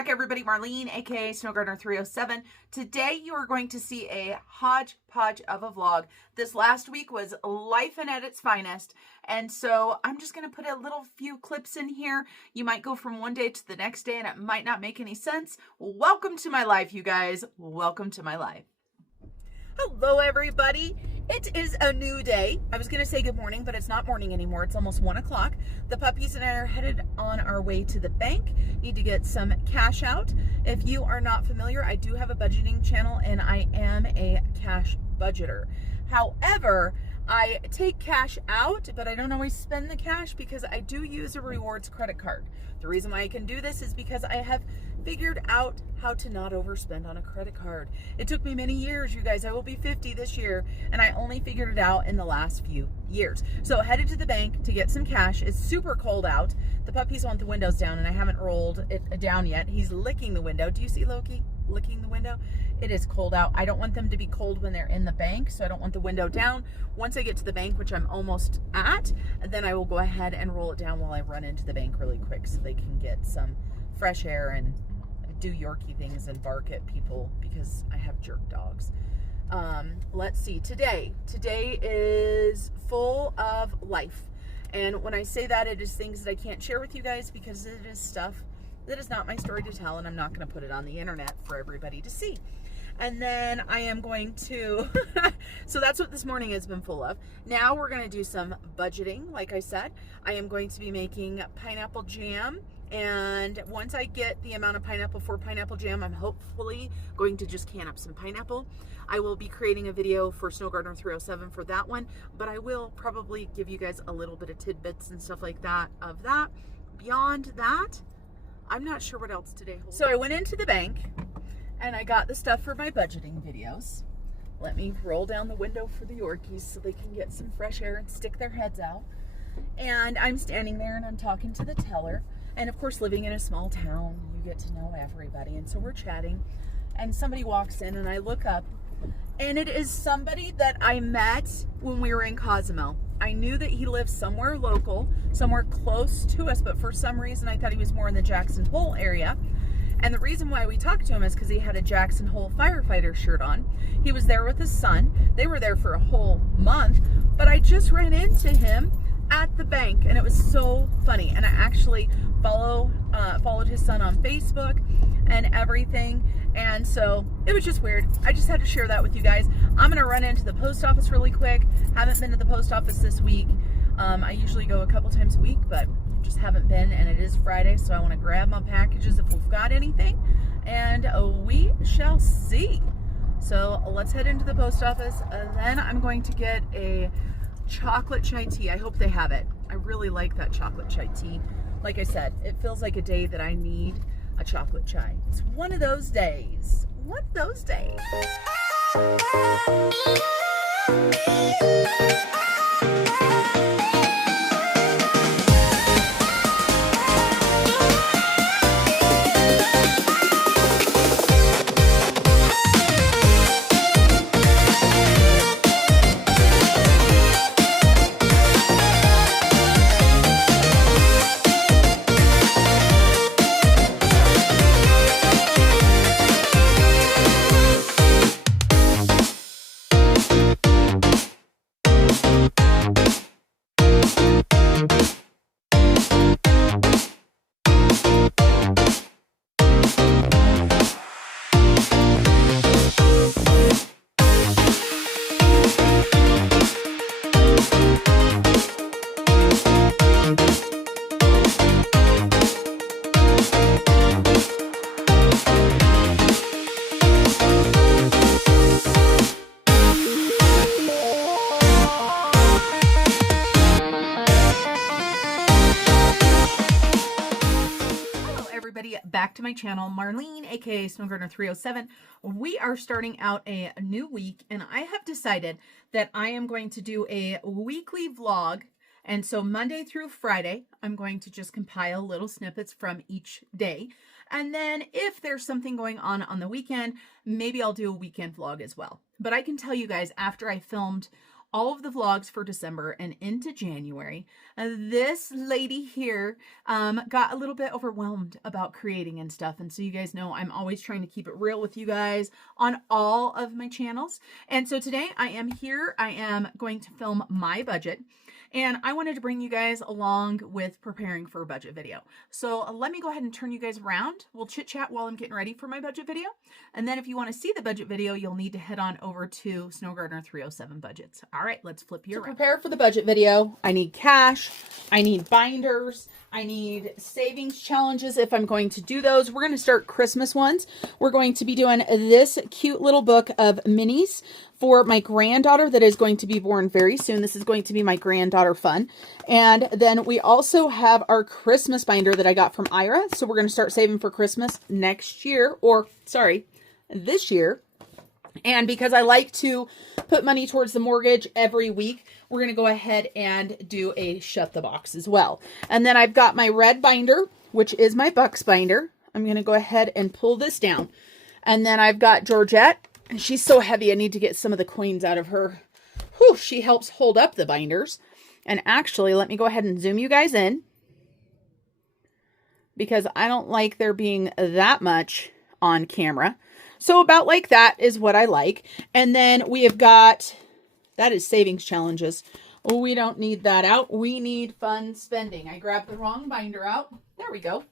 back, everybody. Marlene, aka Snow Gardener 307. Today you are going to see a hodgepodge of a vlog. This last week was life and at its finest, and so I'm just going to put a little few clips in here. You might go from one day to the next day and it might not make any sense. Welcome to my life, you guys. Welcome to my life. Hello, everybody. It is a new day. I was going to say good morning, but it's not morning anymore. It's almost 1 o'clock. The puppies and I are headed on our way to the bank. Need to get some cash out. If you are not familiar, I do have a budgeting channel and I am a cash budgeter. However, I take cash out, but I don't always spend the cash because I do use a rewards credit card. The reason why I can do this is because I have figured out how to not overspend on a credit card. It took me many years, you guys. I will be 50 this year, and I only figured it out in the last few years. So headed to the bank to get some cash. It's super cold out. The puppies want the windows down, and I haven't rolled it down yet. He's licking the window. Do you see Loki licking the window? It is cold out. I don't want them to be cold when they're in the bank, so I don't want the window down. Once I get to the bank, which I'm almost at, then I will go ahead and roll it down while I run into the bank really quick so they can get some fresh air and do Yorkie things and bark at people because I have jerk dogs. Let's see, today is full of life. And when I say that, it is things that I can't share with you guys because it is stuff that is not my story to tell, and I'm not going to put it on the internet for everybody to see. And then I am going to, so that's what this morning has been full of. Now we're going to do some budgeting. Like I said, I am going to be making pineapple jam. And once I get the amount of pineapple for pineapple jam, I'm hopefully going to just can up some pineapple. I will be creating a video for Snow Gardener 307 for that one, but I will probably give you guys a little bit of tidbits and stuff like that of that. Beyond that, I'm not sure what else today holds. So I went into the bank and I got the stuff for my budgeting videos. Let me roll down the window for the Yorkies so they can get some fresh air and stick their heads out. And I'm standing there and I'm talking to the teller. And of course, living in a small town, you get to know everybody. And so we're chatting and somebody walks in and I look up and it is somebody that I met when we were in Cozumel. I knew that he lived somewhere local, somewhere close to us, but for some reason I thought he was more in the Jackson Hole area. And the reason why we talked to him is because he had a Jackson Hole firefighter shirt on. He was there with his son. They were there for a whole month, but I just ran into him at the bank and it was so funny. And I actually followed his son on Facebook and everything. And so it was just weird. I just had to share that with you guys. I'm gonna run into the post office really quick. Haven't been to the post office this week. I usually go a couple times a week, but just haven't been, and it is Friday, so I want to grab my packages if we've got anything, and we shall see. So let's head into the post office, and then I'm going to get a chocolate chai tea. I hope they have it. I really like that chocolate chai tea. Like I said, it feels like a day that I need a chocolate chai. It's one of those days. One of those days. Back to my channel, Marlene, aka Snow Gardener 307. We are starting out a new week, and I have decided that I am going to do a weekly vlog. And so Monday through Friday, I'm going to just compile little snippets from each day. And then if there's something going on the weekend, maybe I'll do a weekend vlog as well. But I can tell you guys, after I filmed all of the vlogs for December and into January. This lady here got a little bit overwhelmed about creating and stuff. And so you guys know I'm always trying to keep it real with you guys on all of my channels. And so today I am here. I am going to film my budget. And I wanted to bring you guys along with preparing for a budget video. So let me go ahead and turn you guys around. We'll chit chat while I'm getting ready for my budget video. And then if you want to see the budget video, you'll need to head on over to Snow Gardener 307 budgets. All right, let's flip you around. To prepare for the budget video, I need cash, I need binders, I need savings challenges if I'm going to do those. We're going to start Christmas ones. We're going to be doing this cute little book of minis for my granddaughter that is going to be born very soon. This is going to be my granddaughter fun. And then we also have our Christmas binder that I got from Ira. So we're going to start saving for Christmas next year, or sorry, this year. And because I like to put money towards the mortgage every week, we're going to go ahead and do a shut the box as well. And then I've got my red binder, which is my Bucks binder. I'm going to go ahead and pull this down. And then I've got Georgette. And she's so heavy, I need to get some of the coins out of her. Whew, she helps hold up the binders. And actually, let me go ahead and zoom you guys in, because I don't like there being that much on camera. So about like that is what I like. And then we have got, that is savings challenges. Oh, we don't need that out. We need fun spending. I grabbed the wrong binder out. There we go.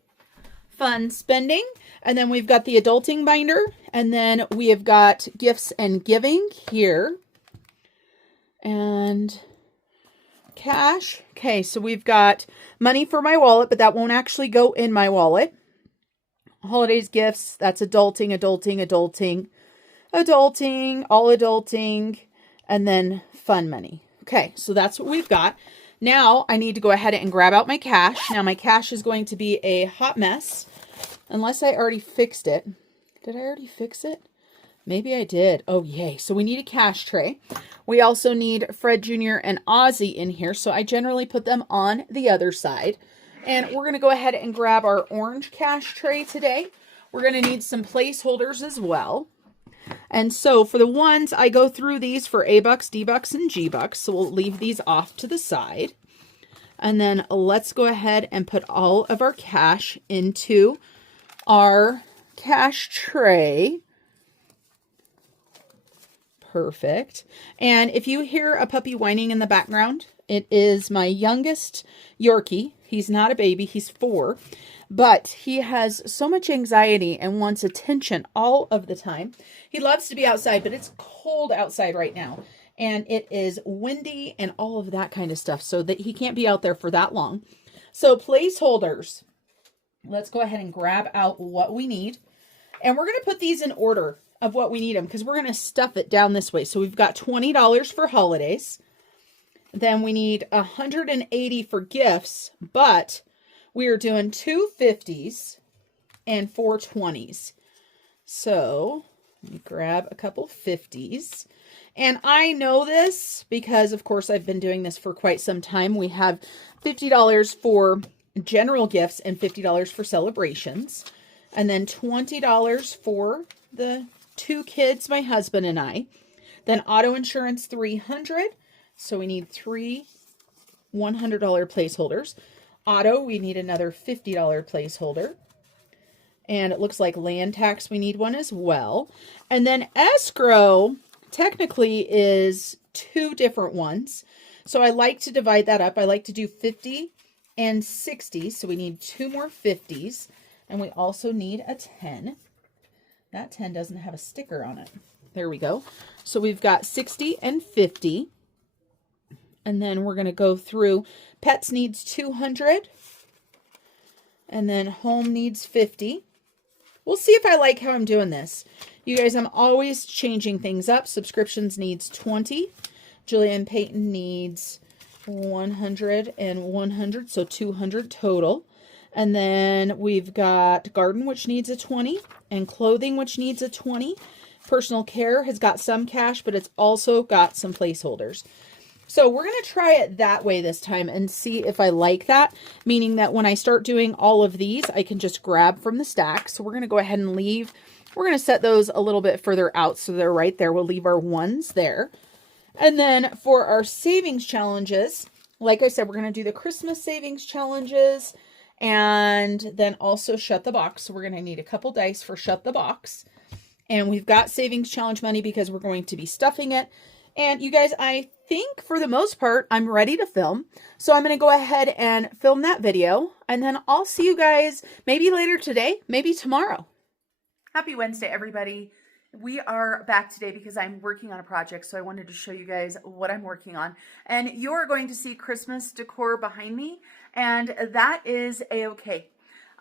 Fun spending. And then we've got the adulting binder. And then we have got gifts and giving here. And cash. Okay, so we've got money for my wallet, but that won't actually go in my wallet. Holidays, gifts, that's adulting, adulting, adulting, adulting, all adulting, and then fun money. Okay, so that's what we've got. Now I need to go ahead and grab out my cash. Now my cash is going to be a hot mess, unless I already fixed it. Did I already fix it? Maybe I did. Oh, yay. So we need a cash tray. We also need Fred Jr. and Ozzy in here, so I generally put them on the other side. And we're going to go ahead and grab our orange cash tray today. We're going to need some placeholders as well. And so for the ones, I go through these for A-Bucks, D-Bucks, and G-Bucks. So we'll leave these off to the side. And then let's go ahead and put all of our cash into our cash tray. Perfect. And if you hear a puppy whining in the background, it is my youngest Yorkie. He's not a baby, he's 4, but he has so much anxiety and wants attention all of the time. He loves to be outside, but it's cold outside right now, and it is windy and all of that kind of stuff, so that he can't be out there for that long. So placeholders, let's go ahead and grab out what we need, and we're going to put these in order of what we need them, because we're going to stuff it down this way. So we've got $20 for holidays. Then we need $180 for gifts, but we are doing 2 50s and 4 20s. So let me grab a couple 50s. And I know this because, of course, I've been doing this for quite some time. We have $50 for general gifts and $50 for celebrations. And then $20 for the 2 kids, my husband and I. Then auto insurance, $300. So we need 3 $100 placeholders. Auto, we need another $50 placeholder. And it looks like land tax, we need one as well. And then escrow technically is 2 different ones. So I like to divide that up. I like to do 50 and 60. So we need 2 more 50s. And we also need a 10. That 10 doesn't have a sticker on it. There we go. So we've got 60 and 50. And then we're going to go through. Pets needs 200. And then home needs 50. We'll see if I like how I'm doing this. You guys, I'm always changing things up. Subscriptions needs 20. Julia and Peyton needs 100 and 100. So 200 total. And then we've got garden, which needs a 20. And clothing, which needs a 20. Personal care has got some cash, but it's also got some placeholders. So we're going to try it that way this time and see if I like that, meaning that when I start doing all of these, I can just grab from the stack. So we're going to go ahead and leave. We're going to set those a little bit further out so they're right there. We'll leave our ones there. And then for our savings challenges, like I said, we're going to do the Christmas savings challenges and then also shut the box. So we're going to need a couple dice for shut the box. And we've got savings challenge money because we're going to be stuffing it. And you guys, I think for the most part, I'm ready to film. So I'm going to go ahead and film that video. And then I'll see you guys maybe later today, maybe tomorrow. Happy Wednesday, everybody. We are back today because I'm working on a project, so I wanted to show you guys what I'm working on. And you're going to see Christmas decor behind me, and that is a-okay.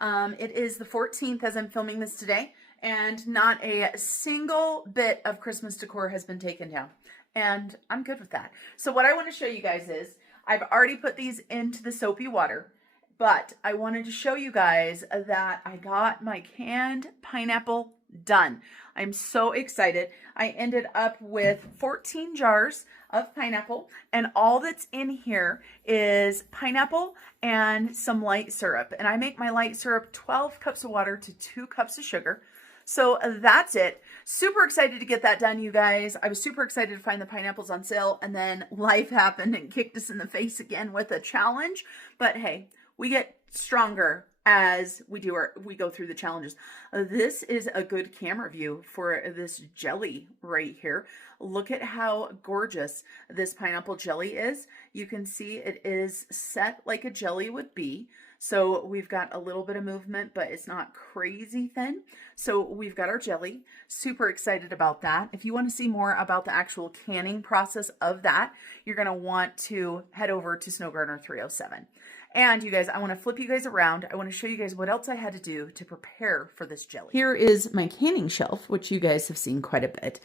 It is the 14th as I'm filming this today, and not a single bit of Christmas decor has been taken down. And I'm good with that. So what I want to show you guys is, I've already put these into the soapy water, but I wanted to show you guys that I got my canned pineapple done. I'm so excited. I ended up with 14 jars of pineapple, and all that's in here is pineapple and some light syrup. And I make my light syrup 12 cups of water to 2 cups of sugar. So that's it. Super excited to get that done, you guys. I was super excited to find the pineapples on sale, and then life happened and kicked us in the face again with a challenge. But hey, we get stronger as we go through the challenges. This is a good camera view for this jelly right here. Look at how gorgeous this pineapple jelly is. You can see it is set like a jelly would be. So we've got a little bit of movement, but it's not crazy thin. So we've got our jelly. Super excited about that. If you want to see more about the actual canning process of that, you're going to want to head over to Snow Gardener 307. And you guys, I want to flip you guys around. I want to show you guys what else I had to do to prepare for this jelly. Here is my canning shelf, which you guys have seen quite a bit.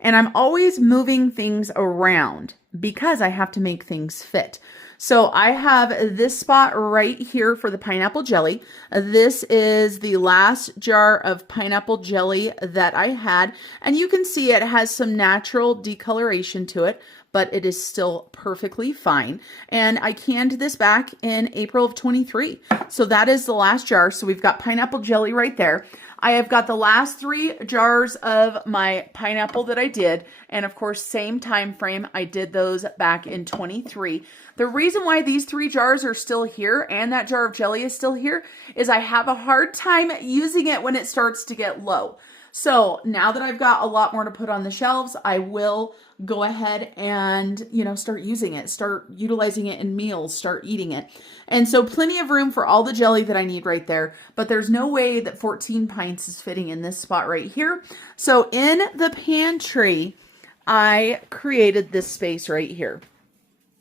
And I'm always moving things around because I have to make things fit. So I have this spot right here for the pineapple jelly. This is the last jar of pineapple jelly that I had. And you can see it has some natural decoloration to it, but it is still perfectly fine. And I canned this back in April of 23. So that is the last jar. So we've got pineapple jelly right there. I have got the last 3 jars of my pineapple that I did. And of course, same time frame. I did those back in 23. The reason why these 3 jars are still here and that jar of jelly is still here is I have a hard time using it when it starts to get low. So now that I've got a lot more to put on the shelves, I will go ahead and, start using it, start utilizing it in meals, start eating it. And so plenty of room for all the jelly that I need right there, but there's no way that 14 pints is fitting in this spot right here. So in the pantry, I created this space right here.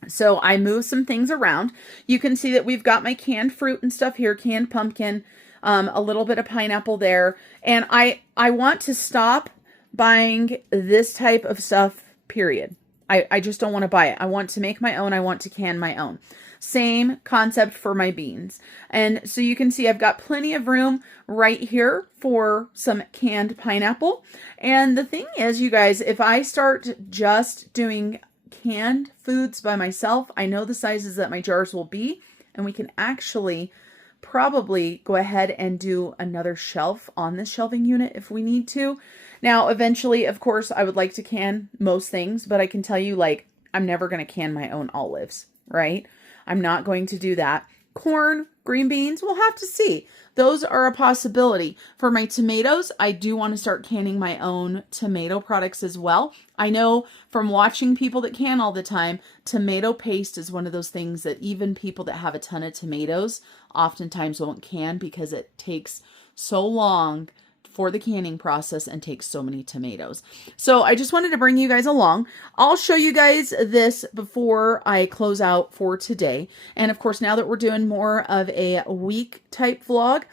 So I moved some things around. You can see that we've got my canned fruit and stuff here, canned pumpkin, a little bit of pineapple there. And I want to stop buying this type of stuff, period. I just don't want to buy it. I want to make my own. I want to can my own. Same concept for my beans. And so you can see I've got plenty of room right here for some canned pineapple. And the thing is, you guys, if I start just doing canned foods by myself, I know the sizes that my jars will be, and we can actually probably go ahead and do another shelf on this shelving unit if we need to. Now, eventually, of course, I would like to can most things, but I can tell you, I'm never going to can my own olives, right? I'm not going to do that. Corn, green beans, we'll have to see. Those are a possibility. For my tomatoes, I do want to start canning my own tomato products as well. I know from watching people that can all the time, tomato paste is one of those things that even people that have a ton of tomatoes oftentimes won't can because it takes so long for the canning process and takes so many tomatoes. So I just wanted to bring you guys along. I'll show you guys this before I close out for today. And of course, now that we're doing more of a week type vlog,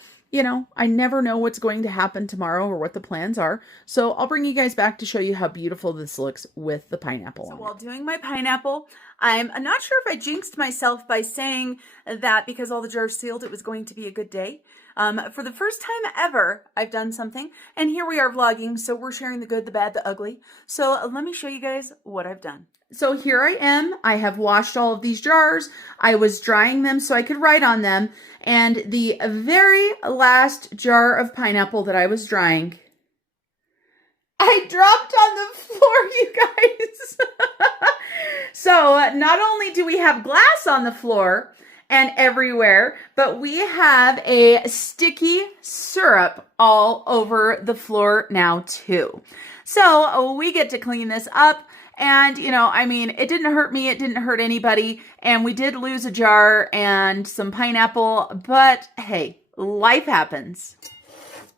I never know what's going to happen tomorrow or what the plans are. So I'll bring you guys back to show you how beautiful this looks with the pineapple. So while doing my pineapple, I'm not sure if I jinxed myself by saying that because all the jars sealed, it was going to be a good day. For the first time ever, I've done something, and here we are vlogging, so we're sharing the good, the bad, the ugly. So let me show you guys what I've done. So here I am. I have washed all of these jars. I was drying them so I could write on them, and the very last jar of pineapple that I was drying, I dropped on the floor, you guys. So not only do we have glass on the floor and everywhere, but we have a sticky syrup all over the floor now too. So we get to clean this up. And, you know, I mean, it didn't hurt me. It didn't hurt anybody. And we did lose a jar and some pineapple. But hey, life happens.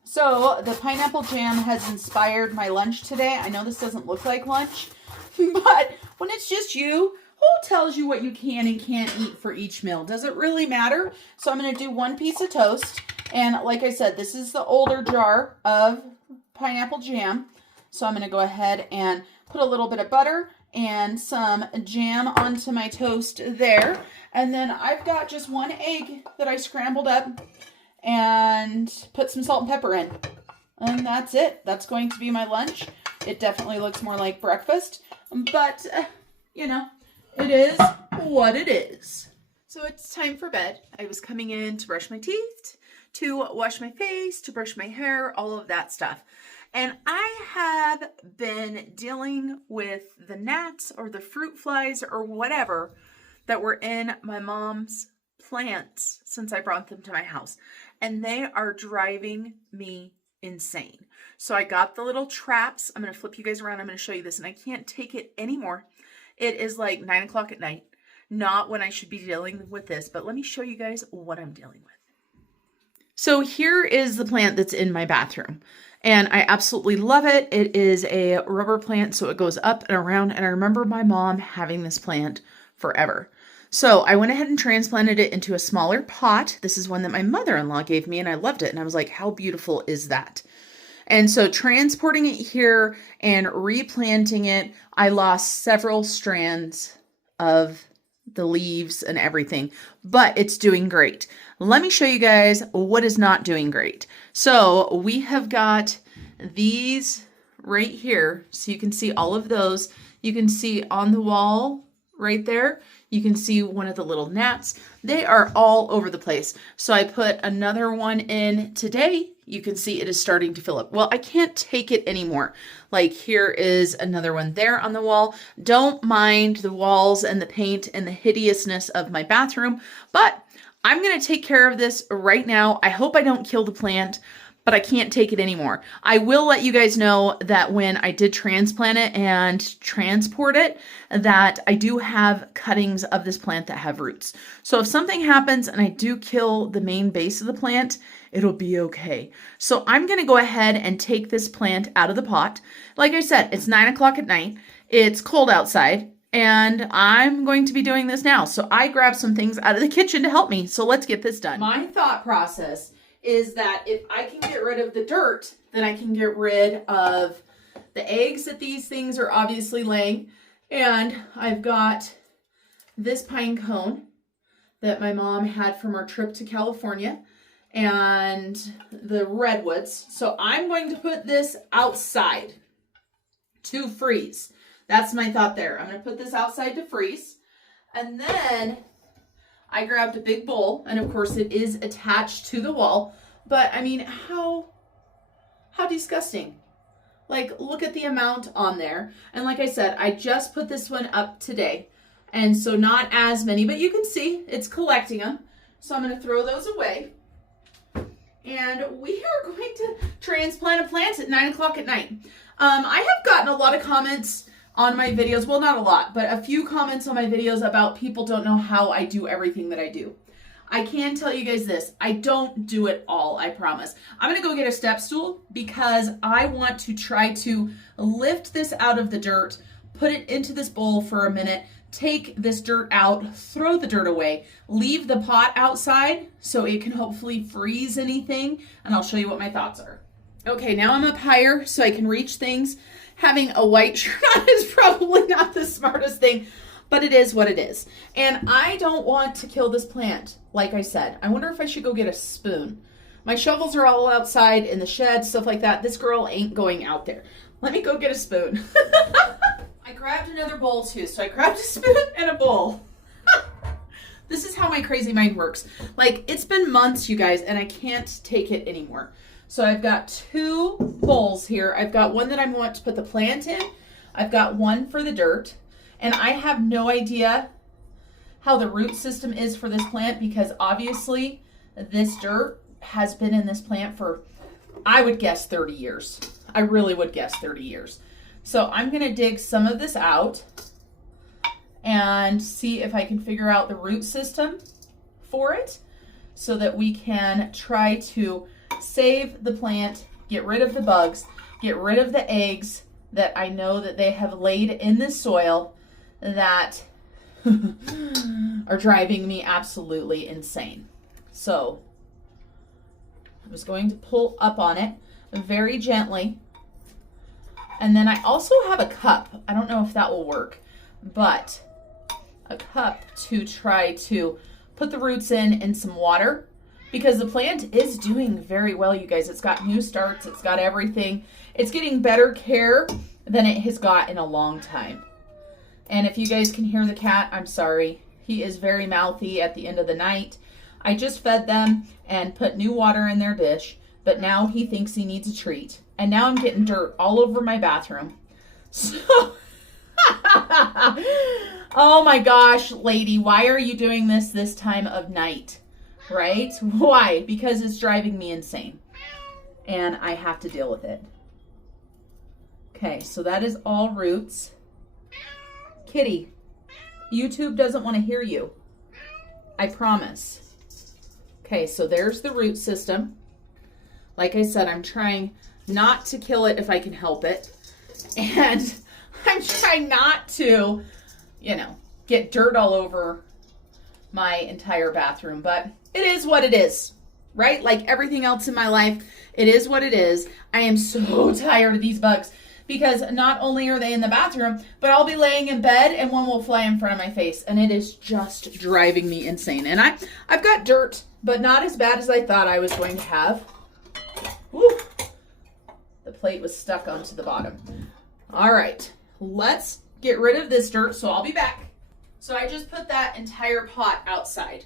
So the pineapple jam has inspired my lunch today. I know this doesn't look like lunch, but when it's just you, who tells you what you can and can't eat for each meal? Does it really matter? So I'm going to do one piece of toast. And like I said, this is the older jar of pineapple jam. So I'm going to go ahead and put a little bit of butter and some jam onto my toast there. And then I've got just one egg that I scrambled up and put some salt and pepper in. And that's it. That's going to be my lunch. It definitely looks more like breakfast, but you know, it is what it is. So it's time for bed. I was coming in to brush my teeth, to wash my face, to brush my hair, all of that stuff. And I have been dealing with the gnats or the fruit flies or whatever that were in my mom's plants since I brought them to my house. And they are driving me insane. So I got the little traps. I'm going to flip you guys around. I'm going to show you this. And I can't take it anymore. It is like 9 o'clock at night. Not when I should be dealing with this. But let me show you guys what I'm dealing with. So here is the plant that's in my bathroom. And I absolutely love it. It is a rubber plant, so it goes up and around. And I remember my mom having this plant forever. So I went ahead and transplanted it into a smaller pot. This is one that my mother-in-law gave me, and I loved it. And I was like, how beautiful is that? And so transporting it here and replanting it, I lost several strands of the leaves and everything, but it's doing great. Let me show you guys what is not doing great. So we have got these right here. So you can see all of those. You can see on the wall right there, you can see one of the little gnats. They are all over the place. So I put another one in today. You can see it is starting to fill up. Well, I can't take it anymore. Like here is another one there on the wall. Don't mind the walls and the paint and the hideousness of my bathroom, but I'm going to take care of this right now. I hope I don't kill the plant, but I can't take it anymore. I will let you guys know that when I did transplant it and transport it, that I do have cuttings of this plant that have roots. So if something happens and I do kill the main base of the plant, it'll be okay. So I'm going to go ahead and take this plant out of the pot. Like I said, it's 9 o'clock at night. It's cold outside. And I'm going to be doing this now. So I grabbed some things out of the kitchen to help me. So let's get this done. My thought process is that if I can get rid of the dirt, then I can get rid of the eggs that these things are obviously laying. And I've got this pine cone that my mom had from our trip to California and the redwoods. So I'm going to put this outside to freeze. That's my thought there. I'm going to put this outside to freeze. And then I grabbed a big bowl, and of course it is attached to the wall. But I mean, how disgusting. Like, look at the amount on there. And like I said, I just put this one up today. And so not as many, but you can see it's collecting them. So I'm going to throw those away. And we are going to transplant a plant at 9 o'clock at night. I have gotten a lot of comments on my videos. Well, not a lot, but a few comments on my videos about people don't know how I do everything that I do. I can tell you guys this. I don't do it all, I promise. I'm going to go get a step stool because I want to try to lift this out of the dirt, put it into this bowl for a minute, take this dirt out, throw the dirt away, leave the pot outside so it can hopefully freeze anything, and I'll show you what my thoughts are. Okay, now I'm up higher so I can reach things. Having a white shirt on is probably not the smartest thing, but it is what it is. And I don't want to kill this plant, like I said. I wonder if I should go get a spoon. My shovels are all outside in the shed, stuff like that. This girl ain't going out there. Let me go get a spoon. I grabbed another bowl too, so I grabbed a spoon and a bowl. This is how my crazy mind works. Like, it's been months, you guys, and I can't take it anymore. So I've got two bowls here. I've got one that I want to put the plant in. I've got one for the dirt. And I have no idea how the root system is for this plant because obviously this dirt has been in this plant for, I would guess 30 years. I really would guess 30 years. So I'm going to dig some of this out and see if I can figure out the root system for it so that we can try to save the plant, get rid of the bugs, get rid of the eggs that I know that they have laid in this soil that are driving me absolutely insane. So I was going to pull up on it very gently. And then I also have a cup. I don't know if that will work, but a cup to try to put the roots in some water because the plant is doing very well, you guys. It's got new starts. It's got everything. It's getting better care than it has got in a long time. And if you guys can hear the cat, I'm sorry. He is very mouthy at the end of the night. I just fed them and put new water in their dish, but now he thinks he needs a treat. And now I'm getting dirt all over my bathroom. So, oh my gosh, lady, why are you doing this time of night? Right? Why? Because it's driving me insane. And I have to deal with it. Okay, so that is all roots. Kitty, YouTube doesn't want to hear you. I promise. Okay, so there's the root system. Like I said, I'm trying not to kill it if I can help it. And I'm trying not to, you know, get dirt all over my entire bathroom. But it is what it is, right? Like everything else in my life, it is what it is. I am so tired of these bugs because not only are they in the bathroom, but I'll be laying in bed and one will fly in front of my face. And it is just driving me insane. And I've got dirt, but not as bad as I thought I was going to have. Woo. The plate was stuck onto the bottom. All right, let's get rid of this dirt. So I'll be back. So I just put that entire pot outside.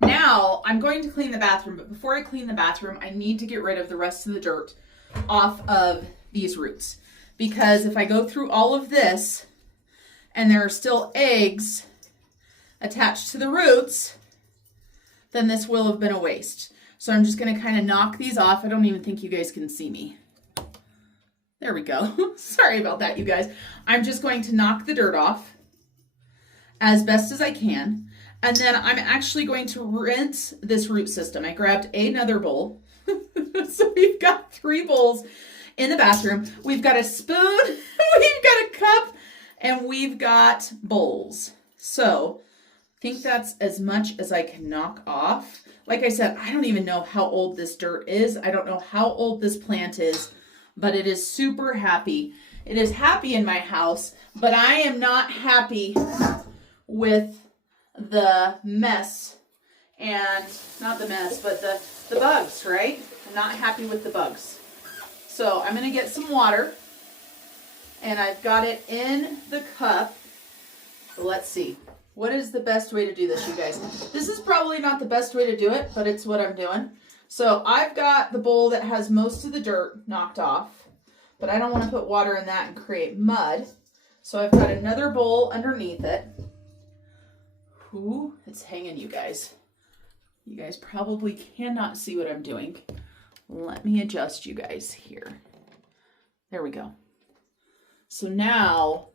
Now I'm going to clean the bathroom, but before I clean the bathroom, I need to get rid of the rest of the dirt off of these roots. Because if I go through all of this and there are still eggs attached to the roots, then this will have been a waste. So I'm just going to kind of knock these off. I don't even think you guys can see me. There we go. Sorry about that, you guys. I'm just going to knock the dirt off as best as I can. And then I'm actually going to rinse this root system. I grabbed another bowl. So we've got 3 bowls in the bathroom. We've got a spoon, we've got a cup, and we've got bowls. So I think that's as much as I can knock off. Like I said, I don't even know how old this dirt is. I don't know how old this plant is, but it is super happy. It is happy in my house, but I am not happy with the mess and not the mess, but the bugs, right? I'm not happy with the bugs. So I'm going to get some water and I've got it in the cup. So let's see. What is the best way to do this, you guys? This is probably not the best way to do it, but it's what I'm doing. So I've got the bowl that has most of the dirt knocked off, but I don't want to put water in that and create mud. So I've got another bowl underneath it. Ooh, it's hanging, you guys. You guys probably cannot see what I'm doing. Let me adjust you guys here. There we go. So now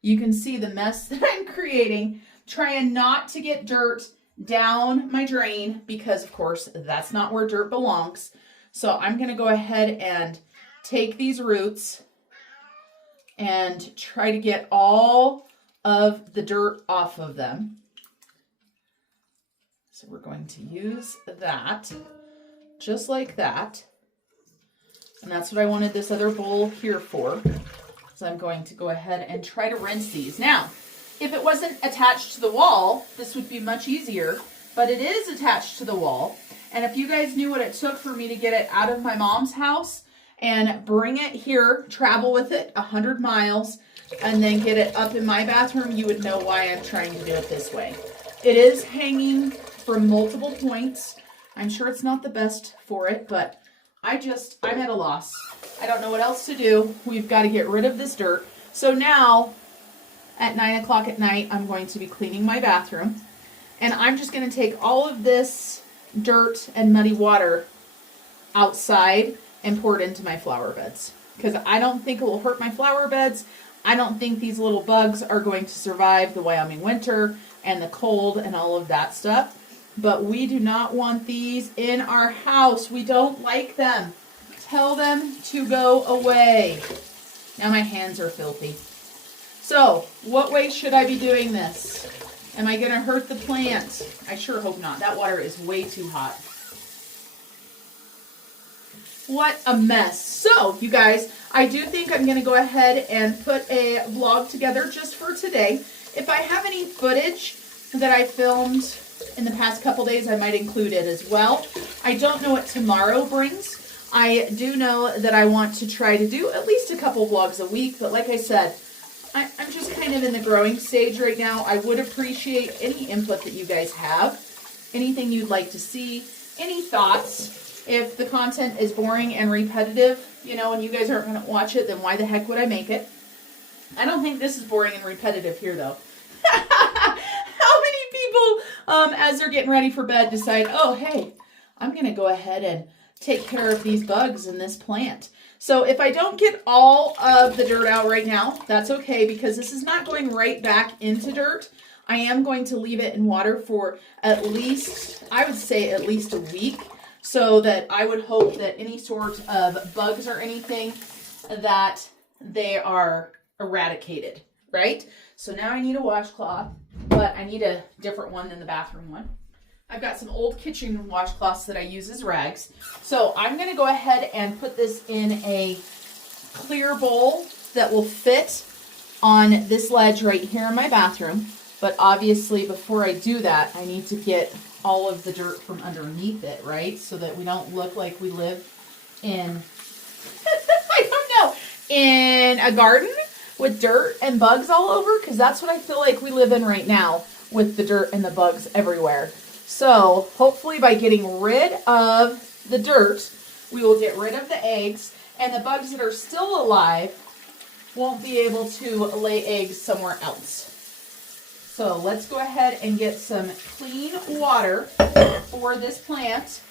you can see the mess that I'm creating, trying not to get dirt down my drain because, of course, that's not where dirt belongs. So I'm going to go ahead and take these roots and try to get all of the dirt off of them. So we're going to use that just like that. And that's what I wanted this other bowl here for. So I'm going to go ahead and try to rinse these. Now, if it wasn't attached to the wall, this would be much easier, but it is attached to the wall. And if you guys knew what it took for me to get it out of my mom's house and bring it here, travel with it 100 miles, and then get it up in my bathroom, you would know why I'm trying to do it this way. It is hanging from multiple points. I'm sure it's not the best for it, but I'm at a loss. I don't know what else to do. We've got to get rid of this dirt. So now at 9 o'clock at night, I'm going to be cleaning my bathroom. And I'm just going to take all of this dirt and muddy water outside and pour it into my flower beds. Because I don't think it will hurt my flower beds. I don't think these little bugs are going to survive the Wyoming winter and the cold and all of that stuff. But we do not want these in our house. We don't like them. Tell them to go away. Now my hands are filthy. So, what way should I be doing this? Am I going to hurt the plant? I sure hope not. That water is way too hot. What a mess. So, you guys, I do think I'm going to go ahead and put a vlog together just for today. If I have any footage that I filmed in the past couple days, I might include it as well. I don't know what tomorrow brings. I do know that I want to try to do at least a couple vlogs a week, but like I said, I'm just kind of in the growing stage right now. I would appreciate any input that you guys have, anything you'd like to see, any thoughts. If the content is boring and repetitive, you know, and you guys aren't going to watch it, then why the heck would I make it? I don't think this is boring and repetitive here, though. How many people, as they're getting ready for bed, decide, oh, hey, I'm going to go ahead and take care of these bugs in this plant. So if I don't get all of the dirt out right now, that's okay, because this is not going right back into dirt. I am going to leave it in water for at least, I would say at least a week, so that I would hope that any sort of bugs or anything, that they are eradicated, right? So now I need a washcloth, but I need a different one than the bathroom one. I've got some old kitchen washcloths that I use as rags. So I'm going to go ahead and put this in a clear bowl that will fit on this ledge right here in my bathroom. But obviously, before I do that, I need to get all of the dirt from underneath it, right? So that we don't look like we live in, I don't know, in a garden with dirt and bugs all over. Because that's what I feel like we live in right now, with the dirt and the bugs everywhere. So hopefully by getting rid of the dirt, we will get rid of the eggs, and the bugs that are still alive won't be able to lay eggs somewhere else. So let's go ahead and get some clean water for this plant.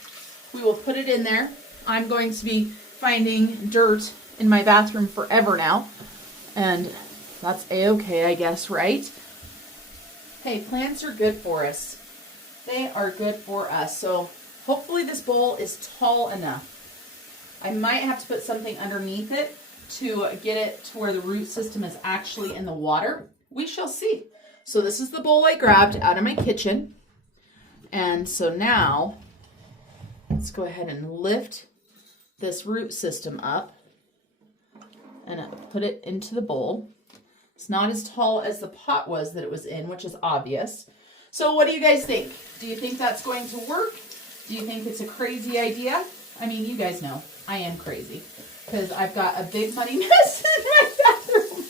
We will put it in there. I'm going to be finding dirt in my bathroom forever now, and that's a-okay, I guess, right? Hey, plants are good for us. They are good for us. So hopefully this bowl is tall enough. I might have to put something underneath it to get it to where the root system is actually in the water. We shall see. So this is the bowl I grabbed out of my kitchen. And so now let's go ahead and lift this root system up and put it into the bowl. It's not as tall as the pot was that it was in, which is obvious. So what do you guys think? Do you think that's going to work? Do you think it's a crazy idea? I mean, you guys know I am crazy because I've got a big muddy mess in my bathroom.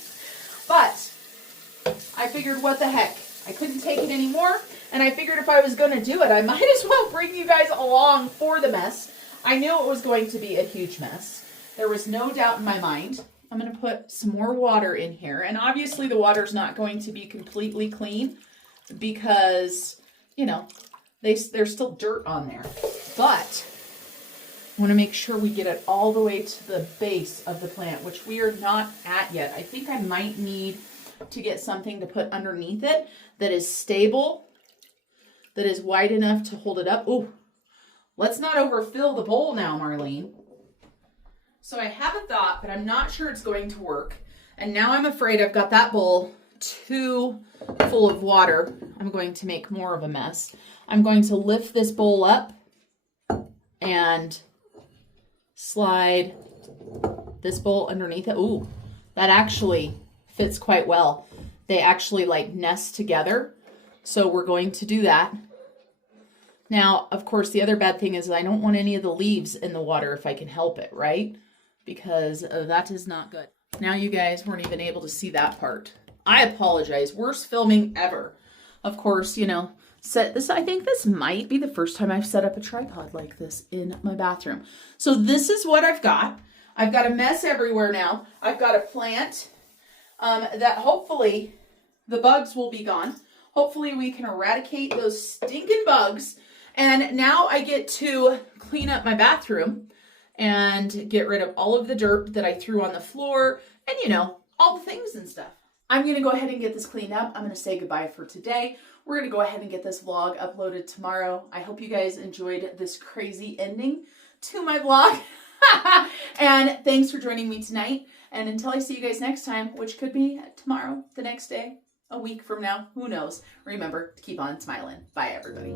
But I figured, what the heck? I couldn't take it anymore. And I figured if I was going to do it, I might as well bring you guys along for the mess. I knew it was going to be a huge mess. There was no doubt in my mind. I'm going to put some more water in here. And obviously the water's not going to be completely clean, because, you know, there's still dirt on there. But I want to make sure we get it all the way to the base of the plant, which we are not at yet. I think I might need to get something to put underneath it that is stable, that is wide enough to hold it up. Ooh, let's not overfill the bowl now, Marlene. So I have a thought, but I'm not sure it's going to work. And now I'm afraid I've got that bowl too full of water. I'm going to make more of a mess. I'm going to lift this bowl up and slide this bowl underneath it. Ooh, that actually fits quite well. They actually like nest together. So we're going to do that. Now, of course, the other bad thing is I don't want any of the leaves in the water if I can help it, right? Because that is not good. Now you guys weren't even able to see that part. I apologize. Worst filming ever. Of course, you know, I think this might be the first time I've set up a tripod like this in my bathroom. So this is what I've got. I've got a mess everywhere now. I've got a plant that hopefully the bugs will be gone. Hopefully we can eradicate those stinking bugs. And now I get to clean up my bathroom and get rid of all of the dirt that I threw on the floor and, you know, all the things and stuff. I'm going to go ahead and get this cleaned up. I'm going to say goodbye for today. We're going to go ahead and get this vlog uploaded tomorrow. I hope you guys enjoyed this crazy ending to my vlog. And thanks for joining me tonight. And until I see you guys next time, which could be tomorrow, the next day, a week from now, who knows? Remember to keep on smiling. Bye, everybody.